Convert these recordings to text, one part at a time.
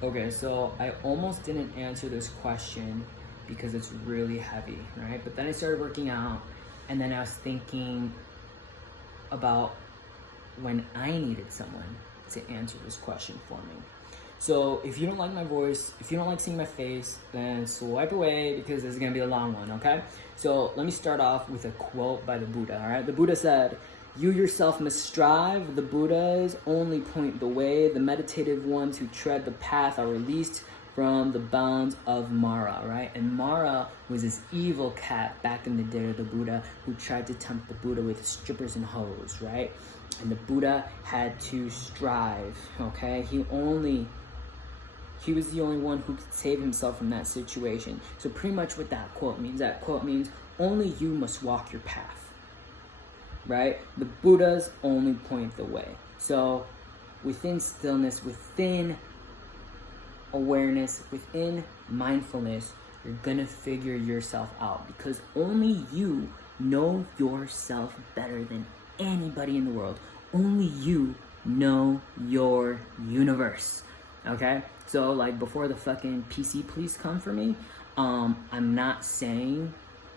Okay, so I almost didn't answer this question because it's really heavy, right? But then I started working out, and then I was thinking about when I needed someone to answer this question for me. So if you don't like my voice, if you don't like seeing my face, then swipe away because this is gonna be a long one, okay? So let me start off with a quote by the Buddha, all right? The Buddha said, "You yourself must strive, the Buddhas only point the way, the meditative ones who tread the path are released from the bounds of Mara," right? And Mara was this evil cat back in the day of the Buddha who tried to tempt the Buddha with strippers and hoes, right? And the Buddha had to strive, okay? He was the only one who could save himself from that situation. So pretty much what that quote means only you must walk your path, right? The Buddhas only point the way. So within stillness, within awareness, within mindfulness, you're gonna figure yourself out because only you know yourself better than anybody in the world. Only you know your universe. Okay? So like before the fucking PC police come for me, I'm not saying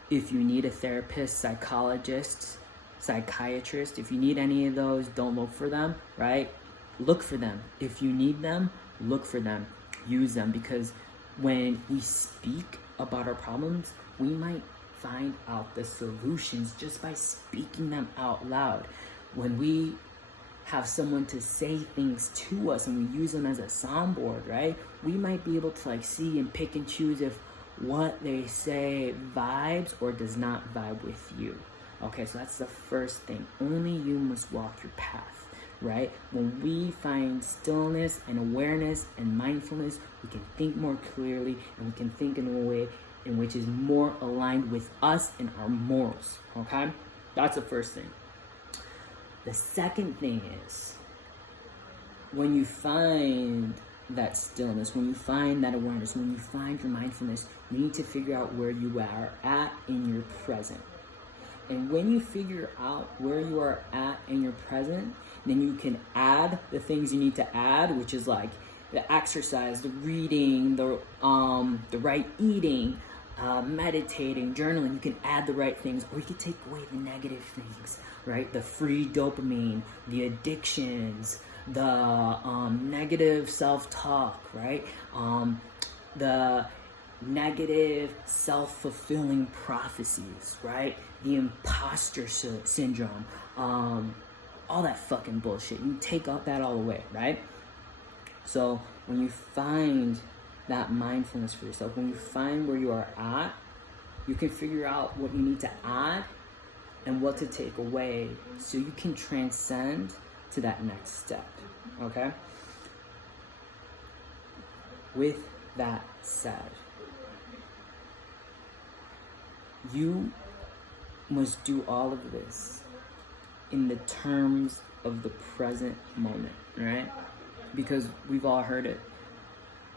if you need a therapist, psychologist, psychiatrist, if you need any of those, don't look for them, right? Look for them. If you need them, look for them. Use them, because when we speak about our problems, we might find out the solutions just by speaking them out loud. When we have someone to say things to us and we use them as a soundboard, right? We might be able to like see and pick and choose if what they say vibes or does not vibe with you. Okay, so that's the first thing. Only you must walk your path, right? When we find stillness and awareness and mindfulness, we can think more clearly and we can think in a way in which is more aligned with us and our morals, okay? That's the first thing. The second thing is, when you find that stillness, when you find that awareness, when you find your mindfulness, you need to figure out where you are at in your present. And when you figure out where you are at in your present, then you can add the things you need to add, which is like the exercise, the reading, the right eating, meditating, journaling. You can add the right things, or you can take away the negative things, right? The free dopamine, the addictions, the negative self-talk, right? The negative self-fulfilling prophecies, right? The imposter syndrome, all that fucking bullshit. You take that all away, right? So when you find that mindfulness for yourself, when you find where you are at, you can figure out what you need to add and what to take away so you can transcend to that next step, okay? With that said, you must do all of this in the terms of the present moment, right? Because we've all heard it.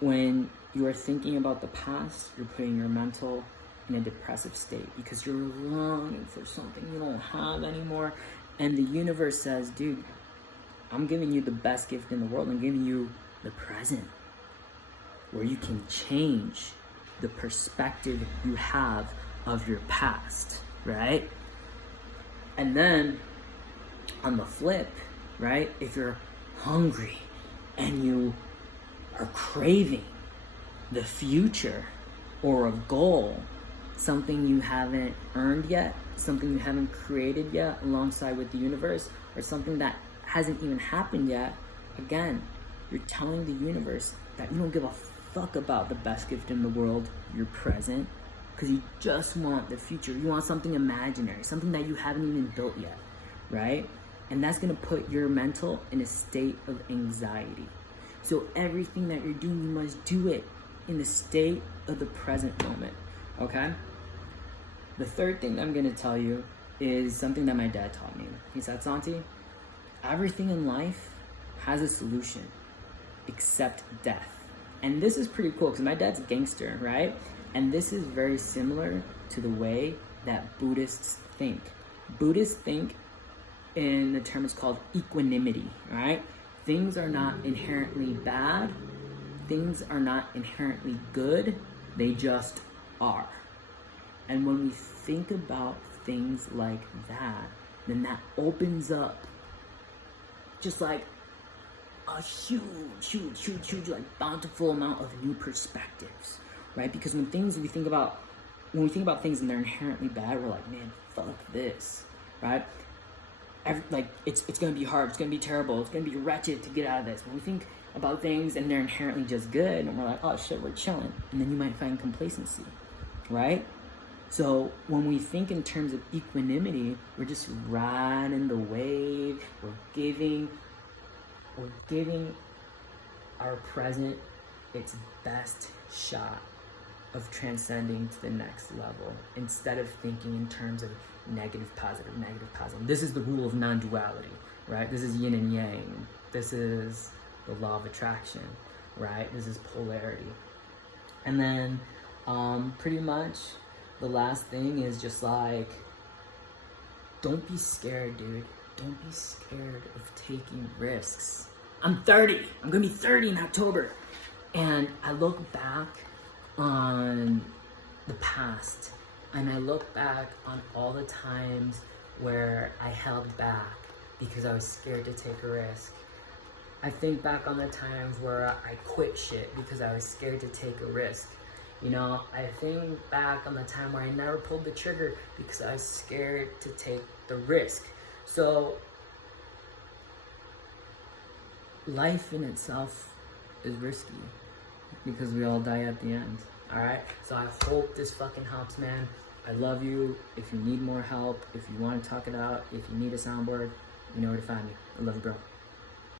When you are thinking about the past, you're putting your mental in a depressive state because you're longing for something you don't have anymore. And the universe says, dude, I'm giving you the best gift in the world. I'm giving you the present, where you can change the perspective you have of your past, right? And then on the flip, right, if you're hungry and you are craving the future or a goal, something you haven't earned yet, something you haven't created yet alongside with the universe, or something that hasn't even happened yet, again, you're telling the universe that you don't give a fuck about the best gift in the world, your present, because you just want the future. You want something imaginary, something that you haven't even built yet, right? And that's gonna put your mental in a state of anxiety. So everything that you're doing, you must do it in the state of the present moment, okay? The third thing that I'm gonna tell you is something that my dad taught me. He said, Santi, everything in life has a solution except death. And this is pretty cool because my dad's a gangster, right? And this is very similar to the way that Buddhists think. Buddhists think in the term it's called equanimity, right? Things are not inherently bad, things are not inherently good, they just are. And when we think about things like that, then that opens up just like a huge, like bountiful amount of new perspectives, right? Because when we think about things and they're inherently bad, we're like, man, fuck this, right? It's gonna be hard, it's gonna be terrible, it's gonna be wretched to get out of this. When we think about things and they're inherently just good, and we're like, oh shit, we're chilling, and then you might find complacency, right? So when we think in terms of equanimity, we're just riding the wave, we're giving our present its best shot of transcending to the next level, instead of thinking in terms of negative, positive. This is the rule of non-duality, right? This is yin and yang. This is the law of attraction, right? This is polarity. And then pretty much the last thing is just like, don't be scared, dude. Don't be scared of taking risks. I'm 30. I'm gonna be 30 in October. And I look back on the past, and I look back on all the times where I held back because I was scared to take a risk. I think back on the times where I quit shit because I was scared to take a risk. You know, I think back on the time where I never pulled the trigger because I was scared to take the risk. So life in itself is risky because we all die at the end. All right, so I hope this fucking helps, man. I love you. If you need more help, if you want to talk it out, if you need a soundboard, you know where to find me. I love you, bro.